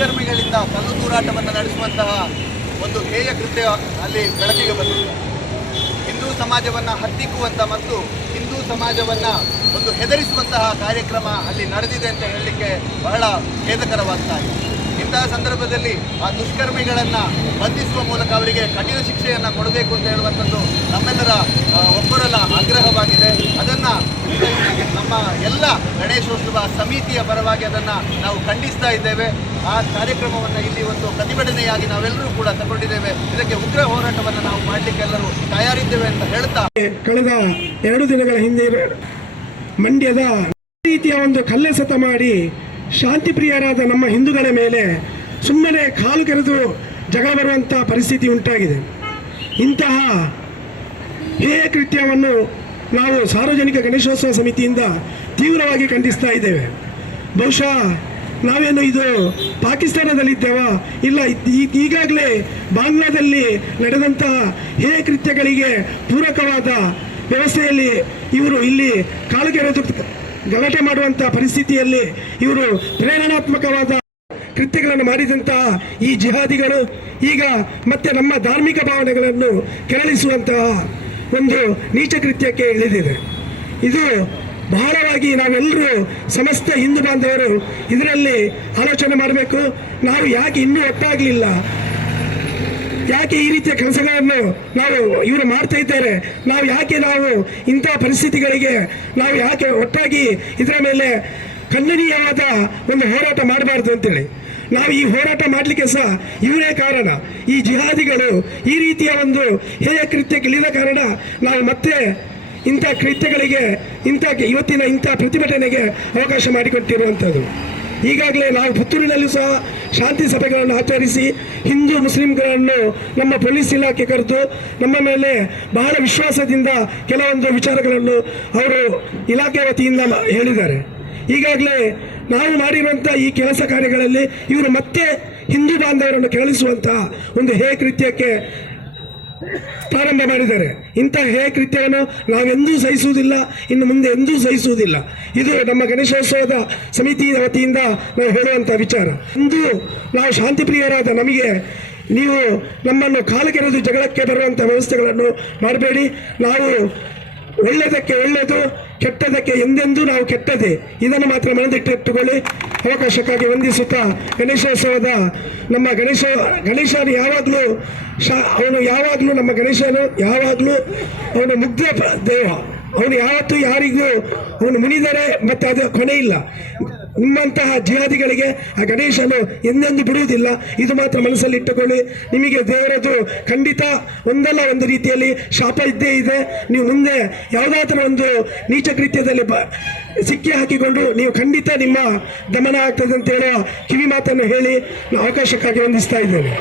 ದುಷ್ಕರ್ಮಿಗಳಿಂದ ಕಲ್ಲು ತೂರಾಟವನ್ನು ನಡೆಸುವಂತಹ ಒಂದು ಹೇಯ ಕೃತ್ಯ ಅಲ್ಲಿ ಬೆಳಕಿಗೆ ಬಂದಿದೆ. ಹಿಂದೂ ಸಮಾಜವನ್ನು ಹತ್ತಿಕ್ಕುವಂಥ ಮತ್ತು ಹಿಂದೂ ಸಮಾಜವನ್ನು ಒಂದು ಹೆದರಿಸುವಂತಹ ಕಾರ್ಯಕ್ರಮ ಅಲ್ಲಿ ನಡೆದಿದೆ ಅಂತ ಹೇಳಲಿಕ್ಕೆ ಬಹಳ ಖೇದಕರವಾಗ್ತಾ ಇದೆ. ಇಂತಹ ಸಂದರ್ಭದಲ್ಲಿ ಆ ದುಷ್ಕರ್ಮಿಗಳನ್ನು ಬಂಧಿಸುವ ಮೂಲಕ ಅವರಿಗೆ ಕಠಿಣ ಶಿಕ್ಷೆಯನ್ನು ಕೊಡಬೇಕು ಅಂತ ಹೇಳುವಂಥದ್ದು ನಮ್ಮೆಲ್ಲರ ಒಬ್ಬರಲ್ಲ ಆಗ್ರಹವಾಗಿದೆ. ಅದನ್ನು ನಮ್ಮ ಎಲ್ಲ ಗಣೇಶೋತ್ಸವ ಸಮಿತಿಯ ಪರವಾಗಿ ಅದನ್ನು ನಾವು ಖಂಡಿಸ್ತಾ ಇದ್ದೇವೆ. ಆ ಕಾರ್ಯಕ್ರಮವನ್ನು ಇಲ್ಲಿ ಒಂದು ಪ್ರತಿಭಟನೆಯಾಗಿ ನಾವೆಲ್ಲರೂ ಕೂಡ ತಗೊಂಡಿದ್ದೇವೆ. ಇದಕ್ಕೆ ಉಗ್ರ ಹೋರಾಟವನ್ನು ನಾವು ಮಾಡಲಿಕ್ಕೆ ಎಲ್ಲರೂ ತಯಾರಿದ್ದೇವೆ ಅಂತ ಹೇಳ್ತಾ ಕಳೆದ ಎರಡು ದಿನಗಳ ಹಿಂದೆ ಮಂಡ್ಯದ ರೀತಿಯ ಒಂದು ಕಲ್ಲೆಸತ ಮಾಡಿ ಶಾಂತಿ ಪ್ರಿಯರಾದ ನಮ್ಮ ಹಿಂದೂಗಳ ಮೇಲೆ ಸುಮ್ಮನೆ ಕಾಲು ಕೆರೆದು ಜಗಳ ಬರುವಂಥ ಪರಿಸ್ಥಿತಿ ಉಂಟಾಗಿದೆ. ಇಂತಹ ಹೇಯ ಕೃತ್ಯವನ್ನು ನಾವು ಸಾರ್ವಜನಿಕ ಗಣೇಶೋತ್ಸವ ಸಮಿತಿಯಿಂದ ತೀವ್ರವಾಗಿ ಖಂಡಿಸ್ತಾ ಇದ್ದೇವೆ. ಬಹುಶಃ ನಾವೇನು ಇದು ಪಾಕಿಸ್ತಾನದಲ್ಲಿದ್ದೇವಾ? ಇಲ್ಲ ಈಗಾಗಲೇ ಬಾಂಗ್ಲಾದಲ್ಲಿ ನಡೆದಂತಹ ಹೇಯ ಕೃತ್ಯಗಳಿಗೆ ಪೂರಕವಾದ ವ್ಯವಸ್ಥೆಯಲ್ಲಿ ಇವರು ಇಲ್ಲಿ ಕಾಲುಗೆರೆದು ಗಲಾಟೆ ಮಾಡುವಂತಹ ಪರಿಸ್ಥಿತಿಯಲ್ಲಿ ಇವರು ಪ್ರೇರಣಾತ್ಮಕವಾದ ಕೃತ್ಯಗಳನ್ನು ಮಾಡಿದಂತಹ ಈ ಜಿಹಾದಿಗಳು ಈಗ ಮತ್ತೆ ನಮ್ಮ ಧಾರ್ಮಿಕ ಭಾವನೆಗಳನ್ನು ಕೆರಳಿಸುವಂತಹ ಒಂದು ನೀಚ ಕೃತ್ಯಕ್ಕೆ ಇಳಿದಿದೆ. ಇದು ಬಹಳವಾಗಿ ನಾವೆಲ್ಲರೂ ಸಮಸ್ತ ಹಿಂದೂ ಬಾಂಧವರು ಇದರಲ್ಲಿ ಆಲೋಚನೆ ಮಾಡಬೇಕು. ನಾವು ಯಾಕೆ ಇನ್ನೂ ಒಟ್ಟಾಗಲಿಲ್ಲ ಯಾಕೆ ಈ ರೀತಿಯ ಕೆಲಸಗಳನ್ನು ನಾವು ಇವರು ಮಾಡ್ತಾ ಇದ್ದಾರೆ? ನಾವು ಯಾಕೆ ನಾವು ಇಂಥ ಪರಿಸ್ಥಿತಿಗಳಿಗೆ, ನಾವು ಯಾಕೆ ಒಟ್ಟಾಗಿ ಇದರ ಮೇಲೆ ಖಂಡನೀಯವಾದ ಒಂದು ಹೋರಾಟ ಮಾಡಬಾರ್ದು ಅಂತೇಳಿ. ನಾವು ಈ ಹೋರಾಟ ಮಾಡಲಿಕ್ಕೆ ಸಹ ಇವರೇ ಕಾರಣ. ಈ ಜಿಹಾದಿಗಳು ಈ ರೀತಿಯ ಒಂದು ಹೇಯ ಕೃತ್ಯಕ್ಕೆ ಇಳಿದ ಕಾರಣ ನಾವು ಮತ್ತೆ ಇಂಥ ಕೃತ್ಯಗಳಿಗೆ, ಇಂಥ ಇವತ್ತಿನ ಇಂಥ ಪ್ರತಿಭಟನೆಗೆ ಅವಕಾಶ ಮಾಡಿಕೊಟ್ಟಿರುವಂಥದ್ದು. ಈಗಾಗಲೇ ನಾವು ಪುತ್ತೂರಿನಲ್ಲೂ ಸಹ ಶಾಂತಿ ಸಭೆಗಳನ್ನು ಆಚರಿಸಿ ಹಿಂದೂ ಮುಸ್ಲಿಂಗಳನ್ನು ನಮ್ಮ ಪೊಲೀಸ್ ಇಲಾಖೆ ಕರೆದು ನಮ್ಮ ಮೇಲೆ ಬಹಳ ವಿಶ್ವಾಸದಿಂದ ಕೆಲವೊಂದು ವಿಚಾರಗಳನ್ನು ಅವರು ಇಲಾಖೆ ವತಿಯಿಂದ ಹೇಳಿದ್ದಾರೆ. ಈಗಾಗಲೇ ನಾವು ಮಾಡಿರುವಂಥ ಈ ಕೆಲಸ ಕಾರ್ಯಗಳಲ್ಲಿ ಇವರು ಮತ್ತೆ ಹಿಂದೂ ಬಾಂಧವರನ್ನು ಕೆರಳಿಸುವಂತಹ ಒಂದು ಹೇ ಕೃತ್ಯಕ್ಕೆ ಪ್ರಾರಂಭ ಮಾಡಿದ್ದಾರೆ. ಇಂತಹ ಹೇ ಕೃತ್ಯವನ್ನು ನಾವೆಂದೂ ಸಹಿಸುವುದಿಲ್ಲ, ಇನ್ನು ಮುಂದೆ ಎಂದೂ ಸಹಿಸುವುದಿಲ್ಲ. ಇದು ನಮ್ಮ ಗಣೇಶೋತ್ಸವದ ಸಮಿತಿ ವತಿಯಿಂದ ನಾವು ಹೇಳುವಂಥ ವಿಚಾರ. ಇಂದು ನಾವು ಶಾಂತಿಪ್ರಿಯರಾದ ನಮಗೆ ನೀವು ನಮ್ಮನ್ನು ಕಾಲುಕೆರೆದು ಜಗಳಕ್ಕೆ ಬರುವಂಥ ವ್ಯವಸ್ಥೆಗಳನ್ನು ಮಾಡಬೇಡಿ. ನಾವು ಒಳ್ಳೆಯದಕ್ಕೆ ಒಳ್ಳೆಯದು ಕೆಟ್ಟದಕ್ಕೆ ಎಂದೆಂದೂ ನಾವು ಕೆಟ್ಟದೆ ಇದನ್ನು ಮಾತ್ರ ಮನದಿಟ್ಟಿಟ್ಟುಕೊಳ್ಳಿ ಅವಕಾಶಕ್ಕಾಗಿ ವಂದಿಸುತ್ತಾ ಗಣೇಶೋತ್ಸವದ ನಮ್ಮ ಗಣೇಶ, ಗಣೇಶನು ಯಾವಾಗಲೂ ಶಾ, ಅವನು ಯಾವಾಗಲೂ ನಮ್ಮ ಗಣೇಶನು, ಯಾವಾಗಲೂ ಅವನು ಮುಗ್ಧ ದೇವ. ಅವನು ಯಾವತ್ತೂ ಯಾರಿಗೂ ಅವನು ಮುನಿದರೆ ಮತ್ತೆ ಅದು ಕೊನೆ ಇಲ್ಲ. ನಿಮ್ಮಂತಹ ಜಿಹಾದಿಗಳಿಗೆ ಆ ಗಣೇಶನು ಎಂದೆಂದು ಬಿಡುವುದಿಲ್ಲ. ಇದು ಮಾತ್ರ ಮನಸ್ಸಲ್ಲಿ ಇಟ್ಟುಕೊಳ್ಳಿ. ನಿಮಗೆ ದೇವರದು ಖಂಡಿತ ಒಂದಲ್ಲ ಒಂದು ರೀತಿಯಲ್ಲಿ ಶಾಪ ಇದ್ದೇ ಇದೆ. ನೀವು ಮುಂದೆ ಯಾವುದಾದ್ರೂ ಒಂದು ನೀಚ ಕೃತ್ಯದಲ್ಲಿ ಬ, ಸಿಕ್ಕಿ ಹಾಕಿಕೊಂಡು ನೀವು ಖಂಡಿತ ನಿಮ್ಮ ದಮನ ಆಗ್ತದೆ ಅಂತ ಹೇಳುವ ಕಿವಿ ಮಾತನ್ನು ಹೇಳಿ ನಾನು ಅವಕಾಶಕ್ಕಾಗಿ ವಂದಿಸ್ತಾ ಇದ್ದೇವೆ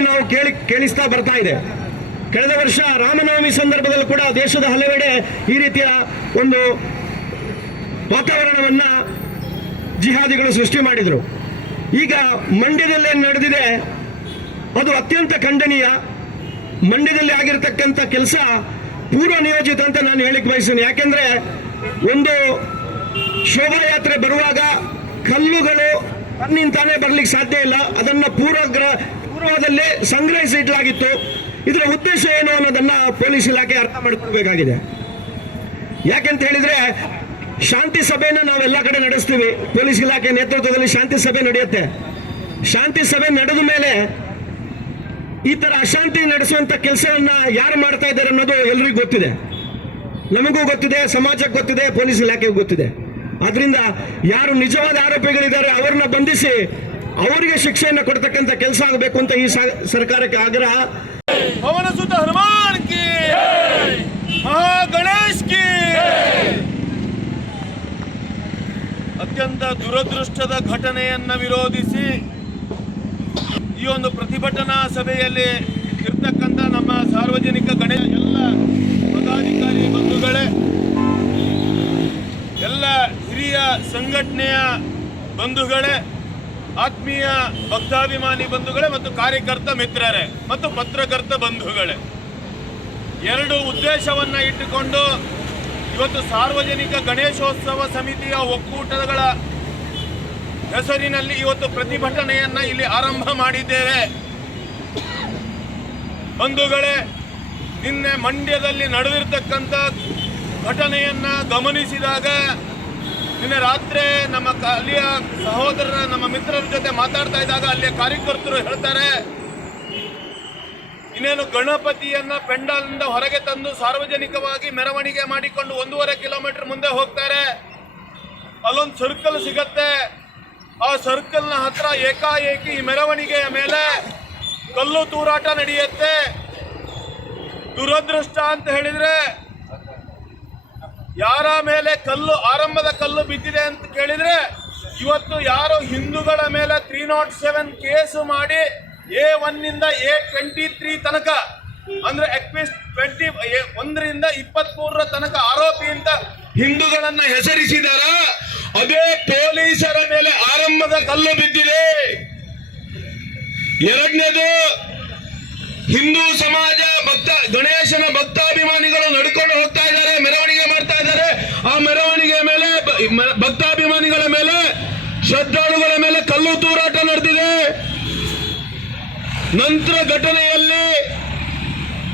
ನಾವು ಕೇಳಿ, ಕೇಳಿಸ್ತಾ ಬರ್ತಾ ಇದೆ. ಕಳೆದ ವರ್ಷ ರಾಮನವಮಿ ಸಂದರ್ಭದಲ್ಲಿ ಕೂಡ ದೇಶದ ಹಲವೆಡೆ ಈ ರೀತಿಯ ಒಂದು ವಾತಾವರಣವನ್ನ ಜಿಹಾದಿಗಳು ಸೃಷ್ಟಿ ಮಾಡಿದರು. ಈಗ ಮಂಡ್ಯದಲ್ಲಿ ನಡೆದಿದೆ. ಅದು ಅತ್ಯಂತ ಖಂಡನೀಯ. ಮಂಡ್ಯದಲ್ಲಿ ಆಗಿರತಕ್ಕಂಥ ಕೆಲಸ ಪೂರ್ವ ನಿಯೋಜಿತ ಅಂತ ನಾನು ಹೇಳಿಕ್ ಬಯಸ್ತೇನೆ ಯಾಕೆಂದ್ರೆ ಒಂದು ಶೋಭಾಯಾತ್ರೆ ಬರುವಾಗ ಕಲ್ಲುಗಳು ತನ್ನಿಂತಾನೇ ಬರ್ಲಿಕ್ಕೆ ಸಾಧ್ಯ ಇಲ್ಲ. ಅದನ್ನ ಪೂರ್ವಗ್ರಹ ಪೂರ್ವದಲ್ಲೇ ಸಂಗ್ರಹಿಸಿ ಇಡಲಾಗಿತ್ತು. ಇದರ ಉದ್ದೇಶ ಏನು ಅನ್ನೋದನ್ನ ಪೊಲೀಸ್ ಇಲಾಖೆ ಅರ್ಥ ಮಾಡ್ಕೊಳ್ಬೇಕಾಗಿದೆ. ಯಾಕೆಂತ ಹೇಳಿದ್ರೆ, ಶಾಂತಿ ಸಭೆನ ನಾವೆಲ್ಲ ಕಡೆ ನಡೆಸ್ತೀವಿ. ಪೊಲೀಸ್ ಇಲಾಖೆ ನೇತೃತ್ವದಲ್ಲಿ ಶಾಂತಿ ಸಭೆ ನಡೆಯುತ್ತೆ. ಶಾಂತಿ ಸಭೆ ನಡೆದ ಮೇಲೆ ಈ ತರ ಅಶಾಂತಿ ನಡೆಸುವಂತ ಕೆಲಸವನ್ನ ಯಾರು ಮಾಡ್ತಾ ಇದ್ದಾರೆ ಅನ್ನೋದು ಎಲ್ರಿಗೂ ಗೊತ್ತಿದೆ. ನಮಗೂ ಗೊತ್ತಿದೆ, ಸಮಾಜಕ್ಕೆ ಗೊತ್ತಿದೆ, ಪೊಲೀಸ್ ಇಲಾಖೆಗೆ ಗೊತ್ತಿದೆ. ಆದ್ರಿಂದ ಯಾರು ನಿಜವಾದ ಆರೋಪಿಗಳಿದ್ದಾರೆ ಅವ್ರನ್ನ ಬಂಧಿಸಿ, ಅವರಿಗೆ ಶಿಕ್ಷೆಯನ್ನು ಕೊಡ್ತಕ್ಕಂಥ ಕೆಲಸ ಆಗಬೇಕು ಅಂತ ಈ ಸರ್ಕಾರಕ್ಕೆ ಆಗ್ರಹ. ಪವನಸುತ ಹನುಮಾನ್ ಕಿ ಮಹಾಗಣೇಶ್ ಕಿ ಅತ್ಯಂತ ದುರದೃಷ್ಟದ ಘಟನೆಯನ್ನ ವಿರೋಧಿಸಿ ಈ ಒಂದು ಪ್ರತಿಭಟನಾ ಸಭೆಯಲ್ಲಿ ಇರ್ತಕ್ಕಂಥ ನಮ್ಮ ಸಾರ್ವಜನಿಕ ಗಣೇಶ ಎಲ್ಲ ಪದಾಧಿಕಾರಿ ಬಂಧುಗಳೇ, ಎಲ್ಲ ಹಿರಿಯ ಸಂಘಟನೆಯ ಬಂಧುಗಳೇ ಆತ್ಮೀಯ ಭಕ್ತಾಭಿಮಾನಿ ಬಂಧುಗಳೇ ಮತ್ತು ಕಾರ್ಯಕರ್ತ ಮಿತ್ರರೇ ಮತ್ತು ಪತ್ರಕರ್ತ ಬಂಧುಗಳೇ, ಎರಡು ಉದ್ದೇಶವನ್ನ ಇಟ್ಟುಕೊಂಡು ಇವತ್ತು ಸಾರ್ವಜನಿಕ ಗಣೇಶೋತ್ಸವ ಸಮಿತಿಯ ಒಕ್ಕೂಟಗಳ ಹೆಸರಿನಲ್ಲಿ ಇವತ್ತು ಪ್ರತಿಭಟನೆಯನ್ನು ಇಲ್ಲಿ ಆರಂಭ ಮಾಡಿದ್ದೇವೆ. ಬಂಧುಗಳೇ, ನಿನ್ನೆ ಮಂಡ್ಯದಲ್ಲಿ ನಡೆದಿರ್ತಕ್ಕಂಥ ಘಟನೆಯನ್ನ ಗಮನಿಸಿದಾಗ ನಿನ್ನೆ ರಾತ್ರಿ ನಮ್ಮ ಅಲ್ಲಿಯ ಸಹೋದರರ, ನಮ್ಮ ಮಿತ್ರರ ಜೊತೆ ಮಾತಾಡ್ತಾ ಇದ್ದಾಗ ಅಲ್ಲಿಯ ಕಾರ್ಯಕರ್ತರು ಹೇಳ್ತಾರೆ, ಇನ್ನೇನು ಗಣಪತಿಯನ್ನ ಪೆಂಡಾಲ್ನಿಂದ ಹೊರಗೆ ತಂದು ಸಾರ್ವಜನಿಕವಾಗಿ ಮೆರವಣಿಗೆ ಮಾಡಿಕೊಂಡು ಒಂದೂವರೆ ಕಿಲೋಮೀಟರ್ ಮುಂದೆ ಹೋಗ್ತಾರೆ. ಅಲ್ಲೊಂದು ಸರ್ಕಲ್ ಸಿಗತ್ತೆ. ಆ ಸರ್ಕಲ್ನ ಹತ್ರ ಏಕಾಏಕಿ ಮೆರವಣಿಗೆಯ ಮೇಲೆ ಕಲ್ಲು ತೂರಾಟ ನಡೆಯುತ್ತೆ. ದುರದೃಷ್ಟ ಅಂತ ಹೇಳಿದ್ರೆ ಯಾರ ಮೇಲೆ ಕಲ್ಲು, ಆರಂಭದ ಕಲ್ಲು ಬಿದ್ದಿದೆ ಅಂತ ಕೇಳಿದ್ರೆ ಇವತ್ತು ಯಾರು ಹಿಂದೂಗಳ ಮೇಲೆ ತ್ರೀ ನಾಟ್ ಸೆವೆನ್ ಕೇಸು ಮಾಡಿ ಎ ಒನ್ನಿಂದ ಎ ಟ್ವೆಂಟಿ ತ್ರೀ ತನಕ, ಅಂದ್ರೆ ಎಕ್ವಿಸ್ ಟ್ವೆಂಟಿ ಒಂದರಿಂದ ಇಪ್ಪತ್ತ್ ಮೂರರ ತನಕ ಆರೋಪಿ ಅಂತ ಹಿಂದೂಗಳನ್ನ ಹೆಸರಿಸಿದಾರ, ಅದೇ ಪೊಲೀಸರ ಮೇಲೆ ಆರಂಭದ ಕಲ್ಲು ಬಿದ್ದಿದೆ. ಎರಡನೇದು, ಹಿಂದೂ ಸಮಾಜ ಭಕ್ತ, ಗಣೇಶನ ಭಕ್ತಾಭಿಮಾನಿಗಳು ನಡ್ಕೊಂಡು ಹೋಗ್ತಾ ಇದ್ದಾರೆ, ಮೆರವಣಿಗೆ ಆ ಮೆರವಣಿಗೆ ಮೇಲೆ ಭಕ್ತಾಭಿಮಾನಿಗಳ ಮೇಲೆ, ಶ್ರದ್ಧಾಳುಗಳ ಮೇಲೆ ಕಲ್ಲು ತೂರಾಟ ನಡೆದಿದೆ. ನಂತರ ಘಟನೆಯಲ್ಲಿ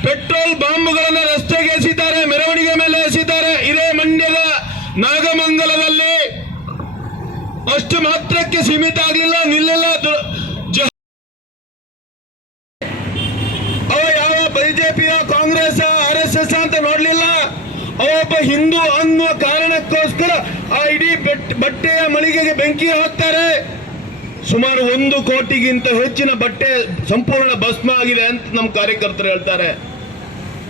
ಪೆಟ್ರೋಲ್ ಬಾಂಬ್ಗಳನ್ನು ರಸ್ತೆಗೆ ಎಸಿತಾರೆ ಮೆರವಣಿಗೆ ಮೇಲೆ ಎಸಿತಾರೆ ಇದೇ ಮಂಡ್ಯದ ನಾಗಮಂಗಲದಲ್ಲಿ ಅಷ್ಟು ಮಾತ್ರಕ್ಕೆ ಸೀಮಿತ ಆಗಲಿಲ್ಲ ಅವ ಯಾವ ಬಿಜೆಪಿಯ ಕಾಂಗ್ರೆಸ್ ಆರ್ ಎಸ್ ಎಸ್ ಅಂತ ನೋಡ್ಲಿಲ್ಲ. ಅವೊಬ್ಬ ಹಿಂದೂ ಅನ್ನುವ ಕಾರಣಕ್ಕೋಸ್ಕರ ಆ ಇಡೀ ಬೆಟ್- ಬಟ್ಟೆಯ ಮಳಿಗೆಗೆ ಬೆಂಕಿ ಹಾಕ್ತಾರೆ. ಸುಮಾರು ಒಂದು ಕೋಟಿಗಿಂತ ಹೆಚ್ಚಿನ ಬಟ್ಟೆ ಸಂಪೂರ್ಣ ಭಸ್ಮ ಆಗಿದೆ ಅಂತ ನಮ್ಮ ಕಾರ್ಯಕರ್ತರು ಹೇಳ್ತಾರೆ.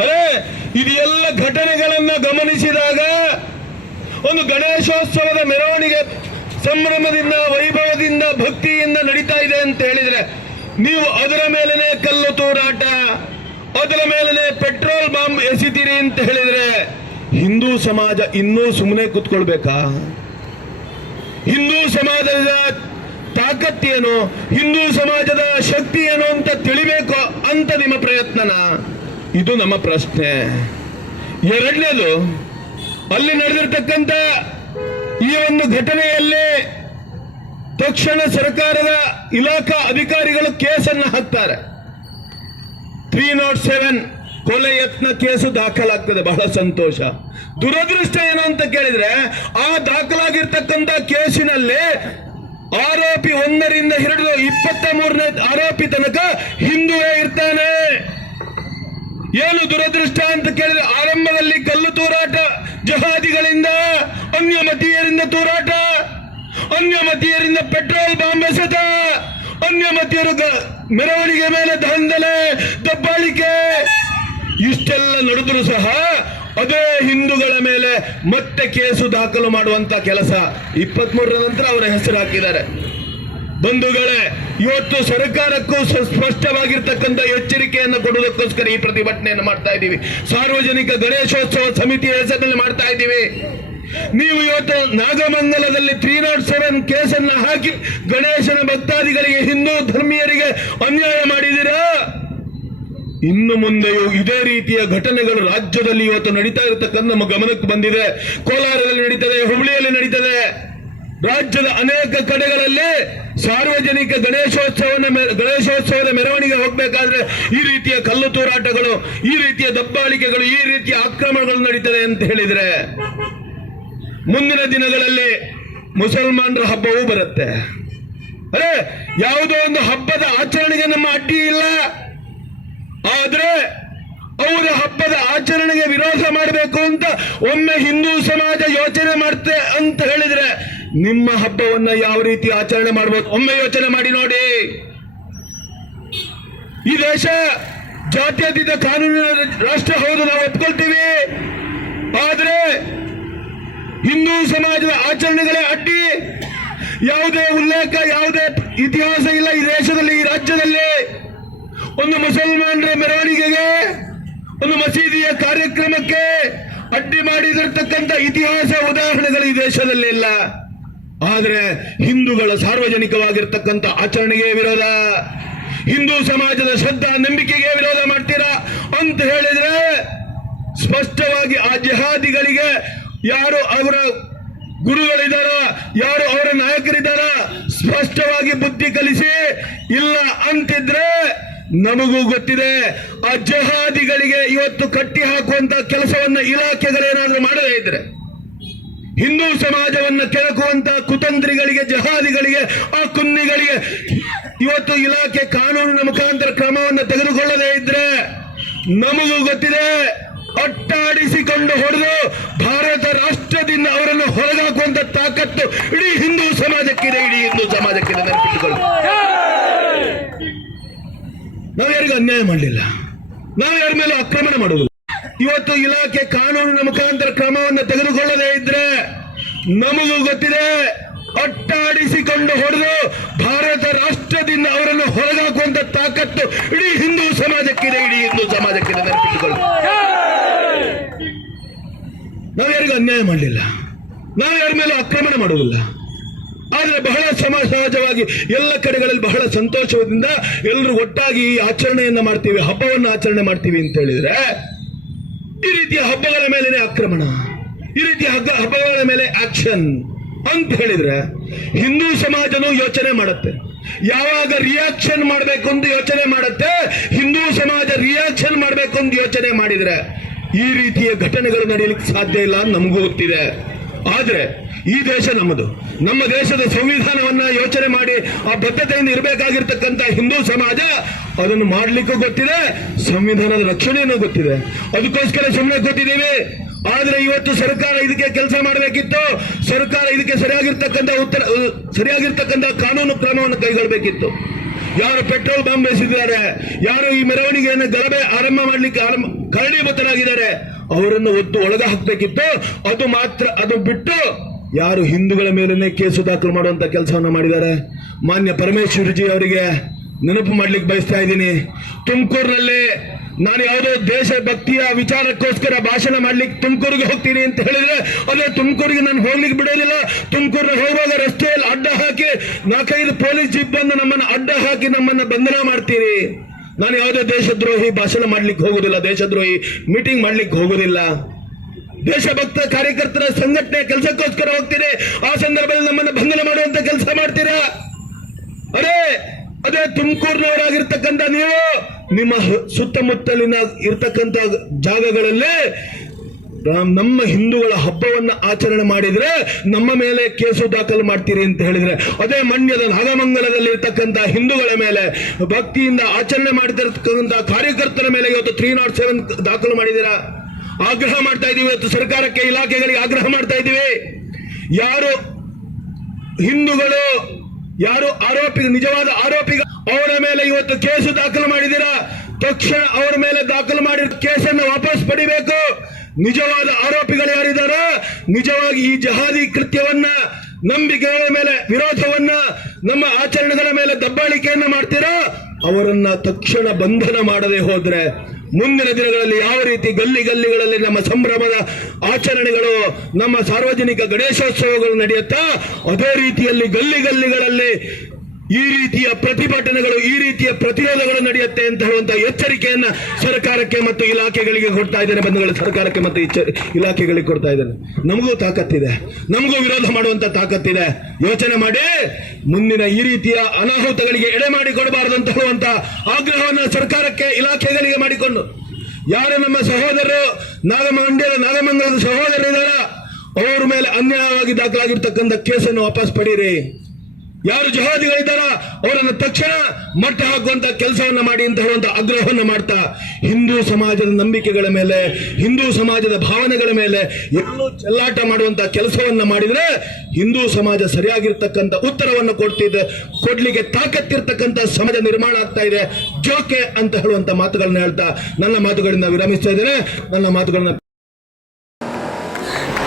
ಅರೆ, ಇದು ಎಲ್ಲ ಘಟನೆಗಳನ್ನ ಗಮನಿಸಿದಾಗ ಒಂದು ಗಣೇಶೋತ್ಸವದ ಮೆರವಣಿಗೆ ಸಂಭ್ರಮದಿಂದ, ವೈಭವದಿಂದ, ಭಕ್ತಿಯಿಂದ ನಡೀತಾ ಇದೆ ಅಂತ ಹೇಳಿದ್ರೆ, ನೀವು ಅದರ ಮೇಲನೆ ಕಲ್ಲು ತೂರಾಟ, ಅದರ ಮೇಲನೆ ಪೆಟ್ರೋಲ್ ಬಾಂಬ್ ಎಸಿತೀರಿ ಅಂತ ಹೇಳಿದ್ರೆ, ಹಿಂದೂ ಸಮಾಜ ಇನ್ನೂ ಸುಮ್ಮನೆ ಕೂತ್ಕೊಳ್ಬೇಕಾ? ಹಿಂದೂ ಸಮಾಜದ ತಾಕತ್ತೇನು? ಹಿಂದೂ ಸಮಾಜದ ಶಕ್ತಿ ಏನು ಅಂತ ತಿಳಿಬೇಕು ಅಂತ ನಿಮ್ಮ ಪ್ರಯತ್ನನ? ಇದು ನಮ್ಮ ಪ್ರಶ್ನೆ. ಎರಡನೇದು, ಅಲ್ಲಿ ನಡೆದಿರ್ತಕ್ಕಂಥ ಈ ಒಂದು ಘಟನೆಯಲ್ಲಿ ತಕ್ಷಣ ಸರ್ಕಾರದ ಇಲಾಖಾ ಅಧಿಕಾರಿಗಳು ಕೇಸನ್ನು ಹಾಕ್ತಾರೆ. ತ್ರೀ ನಾಟ್ ಸೆವೆನ್ ಕೊಲೆ ಯತ್ನ ಕೇಸು ದಾಖಲಾಗ್ತದೆ, ಬಹಳ ಸಂತೋಷ. ದುರದೃಷ್ಟ ಏನು ಅಂತ ಕೇಳಿದ್ರೆ, ಆ ದಾಖಲಾಗಿರ್ತಕ್ಕಂಥ ಕೇಸಿನಲ್ಲಿ ಆರೋಪಿ ಒಂದರಿಂದ ಹಿಡಿದು ಇಪ್ಪತ್ತ ಮೂರನೇ ಆರೋಪಿ ತನಕ ಹಿಂದುವೇ ಇರ್ತಾನೆ. ಏನು ದುರದೃಷ್ಟ ಅಂತ ಕೇಳಿದ್ರೆ, ಆರಂಭದಲ್ಲಿ ಕಲ್ಲು ತೂರಾಟ, ಜಹಾದಿಗಳಿಂದ ಅನ್ಯ ಮತೀಯರಿಂದ ತೂರಾಟ ಅನ್ಯ ಮತೀಯರಿಂದ ಪೆಟ್ರೋಲ್ ಬಾಂಬ್ ಎಸೆತ ಅನ್ಯ ಮತೀಯರು ಮೆರವಣಿಗೆ ಮೇಲೆ ದಂಧಲೆ, ದಬ್ಬಾಳಿಕೆ ಇಷ್ಟೆಲ್ಲ ನಡೆದರೂ ಸಹ ಅದೇ ಹಿಂದೂಗಳ ಮೇಲೆ ಮತ್ತೆ ಕೇಸು ದಾಖಲು ಮಾಡುವಂತ ಕೆಲಸ ಇಪ್ಪತ್ಮೂರರ ನಂತರ ಅವರ ಹೆಸರು ಹಾಕಿದ್ದಾರೆ. ಬಂಧುಗಳೇ, ಇವತ್ತು ಸರ್ಕಾರಕ್ಕೂ ಸ್ಪಷ್ಟವಾಗಿರ್ತಕ್ಕಂಥ ಎಚ್ಚರಿಕೆಯನ್ನು ಕೊಡುವುದಕ್ಕೋಸ್ಕರ ಈ ಪ್ರತಿಭಟನೆಯನ್ನು ಮಾಡ್ತಾ ಇದ್ದೀವಿ. ಸಾರ್ವಜನಿಕ ಗಣೇಶೋತ್ಸವ ಸಮಿತಿಯ ಹೆಸರಿನಲ್ಲಿ ಮಾಡ್ತಾ ಇದ್ದೀವಿ. ನೀವು ಇವತ್ತು ನಾಗಮಂಗಲದಲ್ಲಿ ತ್ರೀ ನಾಟ್ ಸೆವೆನ್ ಕೇಸನ್ನು ಹಾಕಿ ಗಣೇಶನ ಭಕ್ತಾದಿಗಳಿಗೆ ಹಿಂದೂ ಧರ್ಮೀಯರಿಗೆ ಅನ್ಯಾಯ ಮಾಡಿದ್ದೀರಾ? ಇನ್ನು ಮುಂದೆಯೂ ಇದೇ ರೀತಿಯ ಘಟನೆಗಳು ರಾಜ್ಯದಲ್ಲಿ ಇವತ್ತು ನಡೀತಾ ಇರತಕ್ಕಂಥ ನಮ್ಮ ಗಮನಕ್ಕೆ ಬಂದಿದೆ. ಕೋಲಾರದಲ್ಲಿ ನಡೀತದೆ, ಹುಬ್ಳಿಯಲ್ಲಿ ನಡೀತದೆ. ರಾಜ್ಯದ ಅನೇಕ ಕಡೆಗಳಲ್ಲಿ ಸಾರ್ವಜನಿಕ ಗಣೇಶೋತ್ಸವನ ಗಣೇಶೋತ್ಸವದ ಮೆರವಣಿಗೆ ಹೋಗಬೇಕಾದ್ರೆ ಈ ರೀತಿಯ ಕಲ್ಲು ತೂರಾಟಗಳು, ಈ ರೀತಿಯ ದಬ್ಬಾಳಿಕೆಗಳು, ಈ ರೀತಿಯ ಆಕ್ರಮಣಗಳು ನಡೀತದೆ ಅಂತ ಹೇಳಿದ್ರೆ ಮುಂದಿನ ದಿನಗಳಲ್ಲಿ ಮುಸಲ್ಮಾನರ ಹಬ್ಬವೂ ಬರುತ್ತೆ. ಅರೆ, ಯಾವುದೋ ಒಂದು ಹಬ್ಬದ ಆಚರಣೆಗೆ ನಮ್ಮ ಅಡ್ಡಿ ಇಲ್ಲ. ಆದ್ರೆ ಅವರ ಹಬ್ಬದ ಆಚರಣೆಗೆ ವಿರೋಧ ಮಾಡಬೇಕು ಅಂತ ಒಮ್ಮೆ ಹಿಂದೂ ಸಮಾಜ ಯೋಚನೆ ಮಾಡುತ್ತೆ ಅಂತ ಹೇಳಿದ್ರೆ ನಿಮ್ಮ ಹಬ್ಬವನ್ನ ಯಾವ ರೀತಿ ಆಚರಣೆ ಮಾಡಬಹುದು ಒಮ್ಮೆ ಯೋಚನೆ ಮಾಡಿ ನೋಡಿ. ಈ ದೇಶ ಜಾತ್ಯತೀತ ಕಾನೂನಿನ ರಾಷ್ಟ್ರ ಹೌದು ನಾವು ಒಪ್ಕೊಳ್ತೀವಿ. ಆದ್ರೆ ಹಿಂದೂ ಸಮಾಜದ ಆಚರಣೆಗಳೇ ಅಡ್ಡಿ. ಯಾವುದೇ ಉಲ್ಲೇಖ, ಯಾವುದೇ ಇತಿಹಾಸ ಇಲ್ಲ ಈ ದೇಶದಲ್ಲಿ, ಈ ರಾಜ್ಯದಲ್ಲಿ. ಒಂದು ಮುಸಲ್ಮಾನರ ಮೆರವಣಿಗೆಗೆ, ಒಂದು ಮಸೀದಿಯ ಕಾರ್ಯಕ್ರಮಕ್ಕೆ ಅಡ್ಡಿ ಮಾಡಿದಿರ್ತಕ್ಕಂಥ ಇತಿಹಾಸ ಉದಾಹರಣೆಗಳು ಈ ದೇಶದಲ್ಲಿ ಇಲ್ಲ. ಆದರೆ ಹಿಂದೂಗಳ ಸಾರ್ವಜನಿಕವಾಗಿರ್ತಕ್ಕಂಥ ಆಚರಣೆಗೆ ವಿರೋಧ. ಹಿಂದೂ ಸಮಾಜದ ಶ್ರದ್ಧಾ ನಂಬಿಕೆಗೆ ವಿರೋಧ ಮಾಡ್ತೀರಾ ಅಂತ ಹೇಳಿದ್ರೆ ಸ್ಪಷ್ಟವಾಗಿ ಆ ಜಿಹಾದಿಗಳಿಗೆ ಯಾರು ಅವರ ಗುರುಗಳಿದಾರ ಯಾರು ಅವರ ನಾಯಕರಿದ್ದಾರ ಸ್ಪಷ್ಟವಾಗಿ ಬುದ್ಧಿ ಕಲಿಸಿ ಇಲ್ಲ ಅಂತಿದ್ರೆ ನಮಗೂ ಗೊತ್ತಿದೆ, ಆ ಜಹಾದಿಗಳಿಗೆ ಇವತ್ತು ಕಟ್ಟಿ ಹಾಕುವಂತ ಕೆಲಸವನ್ನ ಇಲಾಖೆಗಳೇನಾದ್ರೂ ಮಾಡದೇ ಇದ್ರೆ, ಹಿಂದೂ ಸಮಾಜವನ್ನು ಕೆಳಕುವಂತ ಕುತಂತ್ರಿಗಳಿಗೆ ಜಹಾದಿಗಳಿಗೆ, ಆ ಕುನ್ನಿಗಳಿಗೆ ಇವತ್ತು ಇಲಾಖೆ ಕಾನೂನಿನ ಮುಖಾಂತರ ಕ್ರಮವನ್ನು ತೆಗೆದುಕೊಳ್ಳದೇ ಇದ್ರೆ ನಮಗೂ ಗೊತ್ತಿದೆ, ಅಟ್ಟಾಡಿಸಿಕೊಂಡು ಹೊಡೆದು ಭಾರತ ರಾಷ್ಟ್ರದಿಂದ ಅವರನ್ನು ಹೊರಗಾಕುವಂತ ತಾಕತ್ತು ಇಡೀ ಹಿಂದೂ ಸಮಾಜಕ್ಕಿದೆ, ಇಡೀ ಹಿಂದೂ ಸಮಾಜಕ್ಕಿದೆ, ನೆನಪಿಟ್ಟುಕೊಳ್ಳಿ. ನಾವು ಯಾರಿಗೂ ಅನ್ಯಾಯ ಮಾಡಲಿಲ್ಲ. ನಾವು ಯಾರ ಮೇಲೂ ಆಕ್ರಮಣ ಮಾಡುವುದಿಲ್ಲ. ಇವತ್ತು ಇಲಾಖೆ ಕಾನೂನಿನ ಮುಖಾಂತರ ಕ್ರಮವನ್ನು ತೆಗೆದುಕೊಳ್ಳದೇ ಇದ್ರೆ ನಮಗೂ ಗೊತ್ತಿದೆ ಅಟ್ಟಾಡಿಸಿಕೊಂಡು ಹೊಡೆದು ಭಾರತ ರಾಷ್ಟ್ರದಿಂದ ಅವರನ್ನು ಹೊರಗಾಕುವಂತ ತಾಕತ್ತು ಇಡೀ ಹಿಂದೂ ಸಮಾಜಕ್ಕಿದೆ ಇಡೀ ಹಿಂದೂ ಸಮಾಜಕ್ಕಿದೆ ನೆನಪಿಟ್ಟುಕೊಳ್ಳಿ ನಾವು ಯಾರಿಗೂ ಅನ್ಯಾಯ ಮಾಡಲಿಲ್ಲ. ನಾವು ಯಾರ ಮೇಲೂ ಆಕ್ರಮಣ ಮಾಡುವುದಿಲ್ಲ. ಆದ್ರೆ ಬಹಳ ಸಮಾಜ ಸಹಜವಾಗಿ ಎಲ್ಲ ಕಡೆಗಳಲ್ಲಿ ಬಹಳ ಸಂತೋಷದಿಂದ ಎಲ್ಲರೂ ಒಟ್ಟಾಗಿ ಈ ಆಚರಣೆಯನ್ನ ಮಾಡ್ತೀವಿ, ಹಬ್ಬವನ್ನು ಆಚರಣೆ ಮಾಡ್ತೀವಿ ಅಂತ ಹೇಳಿದ್ರೆ, ಈ ರೀತಿಯ ಹಬ್ಬಗಳ ಮೇಲೆನೆ ಆಕ್ರಮಣ, ಈ ರೀತಿಯ ಹಬ್ಬ, ಹಬ್ಬಗಳ ಮೇಲೆ ಆಕ್ಷನ್ ಅಂತ ಹೇಳಿದ್ರೆ ಹಿಂದೂ ಸಮಾಜನೂ ಯೋಚನೆ ಮಾಡುತ್ತೆ. ಯಾವಾಗ ರಿಯಾಕ್ಷನ್ ಮಾಡಬೇಕು ಅಂತ ಯೋಚನೆ ಮಾಡುತ್ತೆ, ಹಿಂದೂ ಸಮಾಜ ರಿಯಾಕ್ಷನ್ ಮಾಡಬೇಕು ಅಂತ ಯೋಚನೆ ಮಾಡಿದ್ರೆ ಈ ರೀತಿಯ ಘಟನೆಗಳು ನಡೆಯಲಿಕ್ಕೆ ಸಾಧ್ಯ ಇಲ್ಲ ಅಂತ ನಮಗೂ ಗೊತ್ತಿದೆ. ಆದ್ರೆ ಈ ದೇಶ ನಮ್ಮದು. ನಮ್ಮ ದೇಶದ ಸಂವಿಧಾನವನ್ನ ಯೋಚನೆ ಮಾಡಿ ಆ ಬದ್ಧತೆಯಿಂದ ಇರಬೇಕಾಗಿರ್ತಕ್ಕಂಥ ಹಿಂದೂ ಸಮಾಜ ಅದನ್ನು ಮಾಡಲಿಕ್ಕೂ ಗೊತ್ತಿದೆ, ಸಂವಿಧಾನದ ರಕ್ಷಣೆಯನ್ನು ಗೊತ್ತಿದೆ. ಅದಕ್ಕೋಸ್ಕರ ಸುಮ್ಮನೆ ಗೊತ್ತಿದ್ದೀವಿ ಆದ್ರೆ ಇವತ್ತು ಸರ್ಕಾರ ಇದಕ್ಕೆ ಕೆಲಸ ಮಾಡಬೇಕಿತ್ತು. ಸರ್ಕಾರ ಇದಕ್ಕೆ ಸರಿಯಾಗಿರ್ತಕ್ಕಂಥ ಉತ್ತರ ಸರಿಯಾಗಿರ್ತಕ್ಕಂಥ ಕಾನೂನು ಕ್ರಮವನ್ನು ಕೈಗೊಳ್ಳಬೇಕಿತ್ತು ಯಾರು ಪೆಟ್ರೋಲ್ ಬಾಂಬ್ ಬೇಸಿದ್ದಾರೆ ಯಾರು ಈ ಮೆರವಣಿಗೆಯನ್ನು ಗಲಭೆ ಆರಂಭ ಮಾಡಲಿಕ್ಕೆ ಆರಂಭ ಕಾರಣೀಭೂತರಾಗಿದ್ದಾರೆ ಅವರನ್ನು ಒತ್ತು ಒಳಗ ಹಾಕ್ಬೇಕಿತ್ತು ಅದು ಮಾತ್ರ, ಅದು ಬಿಟ್ಟು ಯಾರು ಹಿಂದೂಗಳ ಮೇಲೇ ಕೇಸು ದಾಖಲು ಮಾಡುವಂಥ ಕೆಲಸವನ್ನು ಮಾಡಿದ್ದಾರೆ? ಮಾನ್ಯ ಪರಮೇಶ್ವರ್ಜಿ ಅವರಿಗೆ ನೆನಪು ಮಾಡ್ಲಿಕ್ಕೆ ಬಯಸ್ತಾ ಇದ್ದೀನಿ. ತುಮಕೂರಿನಲ್ಲಿ ನಾನು ಯಾವುದೋ ದೇಶಭಕ್ತಿಯ ವಿಚಾರಕ್ಕೋಸ್ಕರ ಭಾಷಣ ಮಾಡ್ಲಿಕ್ಕೆ ತುಮಕೂರಿಗೆ ಹೋಗ್ತೀನಿ ಅಂತ ಹೇಳಿದ್ರೆ, ಅದೇ ತುಮಕೂರಿಗೆ ನಾನು ಹೋಗ್ಲಿಕ್ಕೆ ಬಿಡೋದಿಲ್ಲ. ತುಮಕೂರಿನ ಹೋಗುವಾಗ ರಸ್ತೆಯಲ್ಲಿ ಅಡ್ಡ ಹಾಕಿ ನಾಲ್ಕೈದು ಪೊಲೀಸ್ ಜೀಪ್ ಬಂದು ನಮ್ಮನ್ನ ಅಡ್ಡ ಹಾಕಿ ನಮ್ಮನ್ನು ಬಂಧನ ಮಾಡ್ತೀರಿ. ನಾನು ಯಾವುದೇ ದೇಶದ್ರೋಹಿ ಭಾಷಣ ಮಾಡ್ಲಿಕ್ಕೆ ಹೋಗುದಿಲ್ಲ ದೇಶದ್ರೋಹಿ ಮೀಟಿಂಗ್ ಮಾಡ್ಲಿಕ್ಕೆ ಹೋಗುದಿಲ್ಲ ದೇಶಭಕ್ತ ಕಾರ್ಯಕರ್ತರ ಸಂಘಟನೆ ಕೆಲಸಕ್ಕೋಸ್ಕರ ಹೋಗ್ತೀರಿ ಆ ಸಂದರ್ಭದಲ್ಲಿ ನಮ್ಮನ್ನ ಬಂಧನ ಮಾಡುವಂತ ಕೆಲಸ ಮಾಡ್ತೀರಾ? ಅದೇ ಅದೇ ತುಮಕೂರಿನವರಾಗಿರ್ತಕ್ಕಂಥ ನೀವು ನಿಮ್ಮ ಸುತ್ತಮುತ್ತಲಿನ ಇರ್ತಕ್ಕಂಥ ಜಾಗಗಳಲ್ಲಿ ನಮ್ಮ ಹಿಂದೂಗಳ ಹಬ್ಬವನ್ನ ಆಚರಣೆ ಮಾಡಿದ್ರೆ ನಮ್ಮ ಮೇಲೆ ಕೇಸು ದಾಖಲು ಮಾಡ್ತೀರಿ ಅಂತ ಹೇಳಿದ್ರೆ, ಅದೇ ಮಂಡ್ಯದ ನಾಗಮಂಗಲದಲ್ಲಿ ಇರ್ತಕ್ಕಂಥ ಹಿಂದೂಗಳ ಮೇಲೆ ಭಕ್ತಿಯಿಂದ ಆಚರಣೆ ಮಾಡಿದಿರ್ತಕ್ಕಂಥ ಕಾರ್ಯಕರ್ತರ ಮೇಲೆ ಇವತ್ತು ತ್ರೀ ನಾಟ್ ಸೆವೆನ್ ದಾಖಲು ಮಾಡಿದ್ದೀರಾ? ಆಗ್ರಹ ಮಾಡ್ತಾ ಇದೀವಿ ಇವತ್ತು ಸರ್ಕಾರಕ್ಕೆ, ಇಲಾಖೆಗಳಿಗೆ ಆಗ್ರಹ ಮಾಡ್ತಾ ಇದ್ದೀವಿ. ಯಾರು ಹಿಂದೂಗಳು, ಯಾರು ಆರೋಪಿ, ನಿಜವಾದ ಆರೋಪಿ ಅವರ ಮೇಲೆ ಇವತ್ತು ಕೇಸು ದಾಖಲು ಮಾಡಿದ್ದೀರಾ? ತಕ್ಷಣ ಅವರ ಮೇಲೆ ದಾಖಲು ಮಾಡಿದ ಕೇಸನ್ನು ವಾಪಸ್ ಪಡಿಬೇಕು. ನಿಜವಾದ ಆರೋಪಿಗಳು ಯಾರಿದ್ದಾರೋ? ನಿಜವಾಗಿ ಈ ಜಹಾದಿ ಕೃತ್ಯವನ್ನ, ನಂಬಿಕೆಗಳ ಮೇಲೆ, ವಿರೋಧವನ್ನ, ನಮ್ಮ ಆಚರಣೆಗಳ ಮೇಲೆ ದಬ್ಬಾಳಿಕೆಯನ್ನ ಮಾಡ್ತೀರಾ? ಅವರನ್ನ ತಕ್ಷಣ ಬಂಧನ ಮಾಡದೆ ಹೋದ್ರೆ ಮುಂದಿನ ದಿನಗಳಲ್ಲಿ ಯಾವ ರೀತಿ ಗಲ್ಲಿ ಗಲ್ಲಿಗಳಲ್ಲಿ ನಮ್ಮ ಸಂಭ್ರಮದ ಆಚರಣೆಗಳು, ನಮ್ಮ ಸಾರ್ವಜನಿಕ ಗಣೇಶೋತ್ಸವಗಳು ನಡೆಯುತ್ತಾ, ಅದೇ ರೀತಿಯಲ್ಲಿ ಗಲ್ಲಿ ಗಲ್ಲಿಗಳಲ್ಲಿ ಈ ರೀತಿಯ ಪ್ರತಿಭಟನೆಗಳು, ಈ ರೀತಿಯ ಪ್ರತಿರೋಧಗಳು ನಡೆಯುತ್ತೆ ಅಂತ ಹೇಳುವಂತಹ ಎಚ್ಚರಿಕೆಯನ್ನ ಸರ್ಕಾರಕ್ಕೆ ಮತ್ತು ಇಲಾಖೆಗಳಿಗೆ ಕೊಡ್ತಾ ಇದ್ದೇನೆ ಬಂಧುಗಳು. ಸರ್ಕಾರಕ್ಕೆ ಮತ್ತು ಇಲಾಖೆಗಳಿಗೆ ಕೊಡ್ತಾ ಇದ್ದೇನೆ. ನಮಗೂ ತಾಕತ್ತಿದೆ. ನಮಗೂ ವಿರೋಧ ಮಾಡುವಂತ ತಾಕತ್ತಿದೆ. ಯೋಚನೆ ಮಾಡಿ, ಮುಂದಿನ ಈ ರೀತಿಯ ಅನಾಹುತಗಳಿಗೆ ಎಡೆ ಮಾಡಿಕೊಡಬಾರದು ಅಂತ ಹೇಳುವಂತ ಆಗ್ರಹವನ್ನು ಸರ್ಕಾರಕ್ಕೆ, ಇಲಾಖೆಗಳಿಗೆ ಮಾಡಿಕೊಂಡು. ಯಾರು ನಮ್ಮ ಸಹೋದರರು ನಾಗಮಂಡ್ಯದ, ನಾಗಮಂಗಲದ ಸಹೋದರರಿದ್ದಾರ? ಅವರ ಮೇಲೆ ಅನ್ಯಾಯವಾಗಿ ದಾಖಲಾಗಿರ್ತಕ್ಕಂಥ ಕೇಸನ್ನು ವಾಪಸ್ ಪಡೀರಿ. ಯಾರು ಜಹಾದಿಗಳಿದ್ದಾರ ಅವರನ್ನು ತಕ್ಷಣ ಮಟ್ಟ ಹಾಕುವಂತ ಕೆಲಸವನ್ನ ಮಾಡಿ ಅಂತ ಹೇಳುವಂತ ಆಗ್ರಹವನ್ನು ಮಾಡ್ತಾ ಹಿಂದೂ ಸಮಾಜದ ನಂಬಿಕೆಗಳ ಮೇಲೆ, ಹಿಂದೂ ಸಮಾಜದ ಭಾವನೆಗಳ ಮೇಲೆ ಎಲ್ಲೂ ಚೆಲ್ಲಾಟ ಮಾಡುವಂತ ಕೆಲಸವನ್ನ ಮಾಡಿದ್ರೆ ಹಿಂದೂ ಸಮಾಜ ಸರಿಯಾಗಿರ್ತಕ್ಕಂಥ ಉತ್ತರವನ್ನು ಕೊಡ್ತಿದೆ, ಕೊಡ್ಲಿಕ್ಕೆ ತಾಕತ್ತಿರ್ತಕ್ಕಂಥ ಸಮಾಜ ನಿರ್ಮಾಣ ಆಗ್ತಾ ಇದೆ ಜೋಕೆ ಅಂತ ಹೇಳುವಂತ ಮಾತುಗಳನ್ನ ಹೇಳ್ತಾ ನನ್ನ ಮಾತುಗಳಿಂದ ವಿರಮಿಸ್ತಾ ಇದ್ದೇನೆ ನನ್ನ ಮಾತುಗಳನ್ನ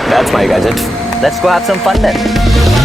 That's my gadget. Let's go have some fun then.